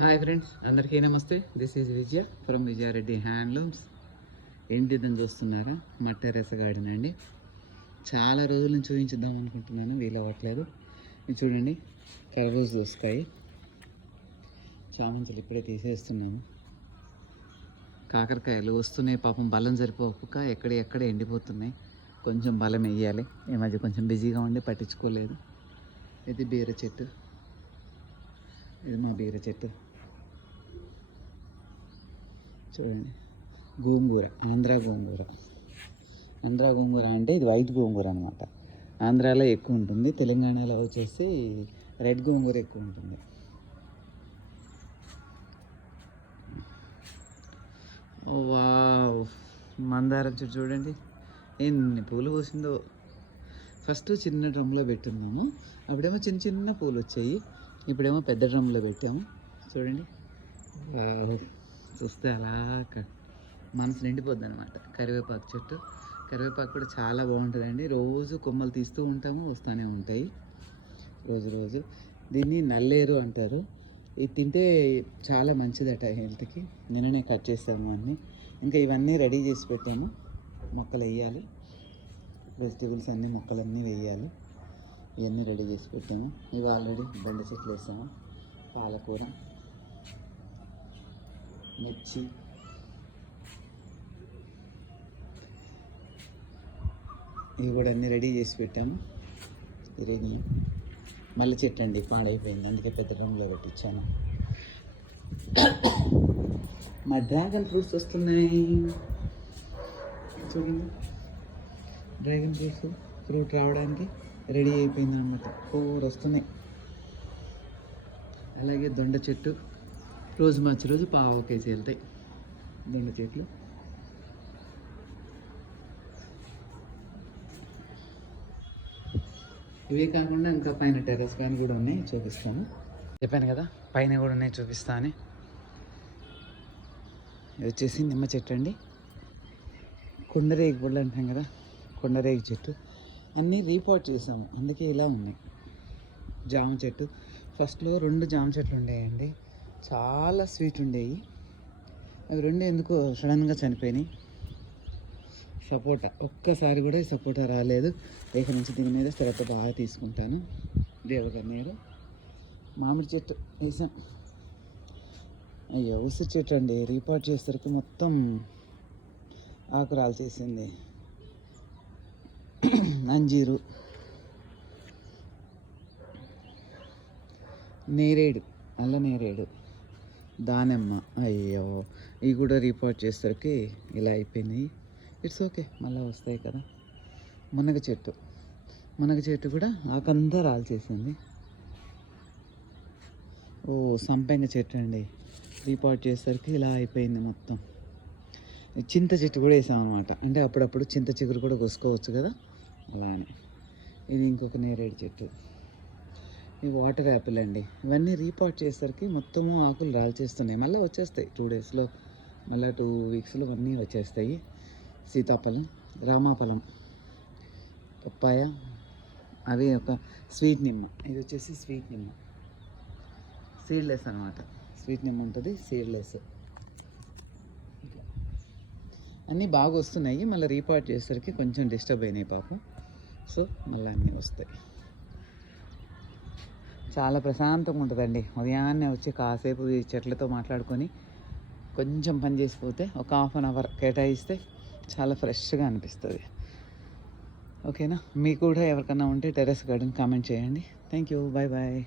Hi friends, అందరికీ నమస్తే. This is Vijaya from Vijaya Reddy handlooms. ఏంటిదని చూస్తున్నారా? మా టెర్రస్ గార్డెన్ అండి. చాలా రోజుల నుంచి చూపించుద్దాం అనుకుంటున్నాను, వీలు అవ్వట్లేదు. ఇది చూడండి, కర్బూజాలు వస్తాయి. చామంతులు ఇప్పుడే తీసేస్తున్నాను. కాకరకాయలు వస్తున్నాయి, పాపం బలం సరిపోక ఎక్కడ ఎండిపోతున్నాయి. కొంచెం బలం వేయాలి. ఈ మధ్య కొంచెం బిజీగా ఉండి పట్టించుకోలేదు. ఇది బీర చెట్టు, ఇది మా బీర చెట్టు. చూడండి, గోంగూర, ఆంధ్ర గోంగూర. ఆంధ్ర గోంగూర అంటే ఇది వైట్ గోంగూర అనమాట. ఆంధ్రాలో ఎక్కువ ఉంటుంది, తెలంగాణలో వచ్చేసి రెడ్ గోంగూర ఎక్కువ ఉంటుంది. వావ్, మందారం చెట్టు చూడండి ఎన్ని పూలు పూసిందో. ఫస్ట్ చిన్న డ్రమ్లో పెట్టున్నాము, అప్పుడేమో చిన్న చిన్న పూలు వచ్చాయి. ఇప్పుడేమో పెద్ద డ్రమ్లో పెట్టాము. చూడండి, చూస్తే అలా మనసు నిండిపోద్ది అనమాట. కరివేపాకు చెట్టు, కరివేపాకు కూడా చాలా బాగుంటుందండి. రోజు కొమ్మలు తీస్తూ ఉంటాము, వస్తూనే ఉంటాయి రోజు. దీన్ని నల్లేరు అంటారు. ఇది తింటే చాలా మంచిదట హెల్త్కి. నిన్ననే కట్ చేస్తాము అన్నీ. ఇంకా ఇవన్నీ రెడీ చేసి పెట్టాము. మొక్కలు వేయాలి, వెజిటేబుల్స్ అన్నీ మొక్కలన్నీ వేయాలి. ఇవన్నీ రెడీ చేసి పెట్టాము. ఇవి ఆల్రెడీ బెండ చెట్లు వేసాము, పాలకూర, మిర్చి, ఇవి కూడా అన్నీ రెడీ చేసి పెట్టాము. రెడీ. మల్లె చెట్టు అండి, పాడైపోయింది, అందుకే పెద్ద డ్రమ్లో పెట్టించాను. మా డ్రాగన్ ఫ్రూట్స్ వస్తున్నాయి చూడండి. డ్రాగన్ ఫ్రూట్ రావడానికి రెడీ అయిపోయింది అనమాట. 4 వస్తున్నాయి. అలాగే దొండ చెట్టు, రోజు మంచి రోజు పావు కేజీ వెళ్తాయి దొండ చెట్లు. ఇవే కాకుండా ఇంకా పైన టెర్రస్ పైన కూడా ఉన్నాయి, చూపిస్తాను. చెప్పాను కదా, పైన కూడా ఉన్నాయి, చూపిస్తాను. ఇది వచ్చేసి నిమ్మ చెట్టు అండి. కొండరేగి పళ్ళు అంటాం కదా, కొండరేగి చెట్టు. అన్నీ రీపాట్ చేసాము, అందుకే ఇలా ఉన్నాయి. జామ చెట్టు, ఫస్ట్లో 2 జామ చెట్లు ఉండేయండి, చాలా స్వీట్ ఉండేవి. అవి 2 ఎందుకో సడన్గా చనిపోయినాయి. సపోటా, ఒక్కసారి కూడా సపోటా రాలేదు. రేఖ నుంచి దీని మీద శ్రద్ధ బాగా తీసుకుంటాను. దేవగన్నేరు. మామిడి చెట్టు వేసాం. అయ్యో, ఉసిరి చెట్టు అండి, రీపాట్ చేసేసరికి మొత్తం ఆకురాలు చేసింది. అంజీరు, నేరేడు, అల్ల నేరేడు, దానిమ్మ. అయ్యో, ఇవి కూడా రీపాట్ చేసేసరికి ఇలా అయిపోయినాయి. ఇట్స్ ఓకే, మళ్ళీ వస్తాయి కదా. మునగ చెట్టు కూడా ఆకంతా రాల్చేసింది. ఓ, సంపెంగ చెట్టు అండి, రీపాట్ చేసేసరికి ఇలా అయిపోయింది మొత్తం. చింత చెట్టు కూడా వేసామన్నమాట, అంటే అప్పుడప్పుడు చింత చిగురు కూడా కోసుకోవచ్చు కదా, అలా అని. ఇది ఇంకొక నేరేడు చెట్టు. ఈ వాటర్ యాపిల్ అండి. ఇవన్నీ రీపాట్ చేసేసరికి మొత్తము ఆకులు రాల్చేస్తున్నాయి. మళ్ళీ వచ్చేస్తాయి 2 డేస్లో, మళ్ళీ 2 వీక్స్లో అన్నీ వచ్చేస్తాయి. సీతాఫలం, రామాఫలం, పప్పాయ, అవి ఒక స్వీట్ నిమ్మ. ఇది వచ్చేసి స్వీట్ నిమ్మ, సీడ్లెస్ అనమాట. స్వీట్ నిమ్మ ఉంటుంది, సీడ్లెస్. అన్నీ బాగా వస్తున్నాయి. మళ్ళీ రీపాట్ చేసేసరికి కొంచెం డిస్టర్బ్ అయినాయి పాపం. సో మళ్ళీ అన్నీ వస్తాయి. చాలా ప్రశాంతంగా ఉంటుందండి. ఉదయాన్నే వచ్చి కాసేపు ఈ చెట్లతో మాట్లాడుకొని కొంచెం పని చేసిపోతే, ఒక ½ అన్ అవర్ కేటాయిస్తే చాలా ఫ్రెష్గా అనిపిస్తుంది. ఓకేనా? మీకు కూడా ఎవరికన్నా ఉంటే టెర్రస్ గార్డెన్ కామెంట్ చేయండి. Thank you, bye bye.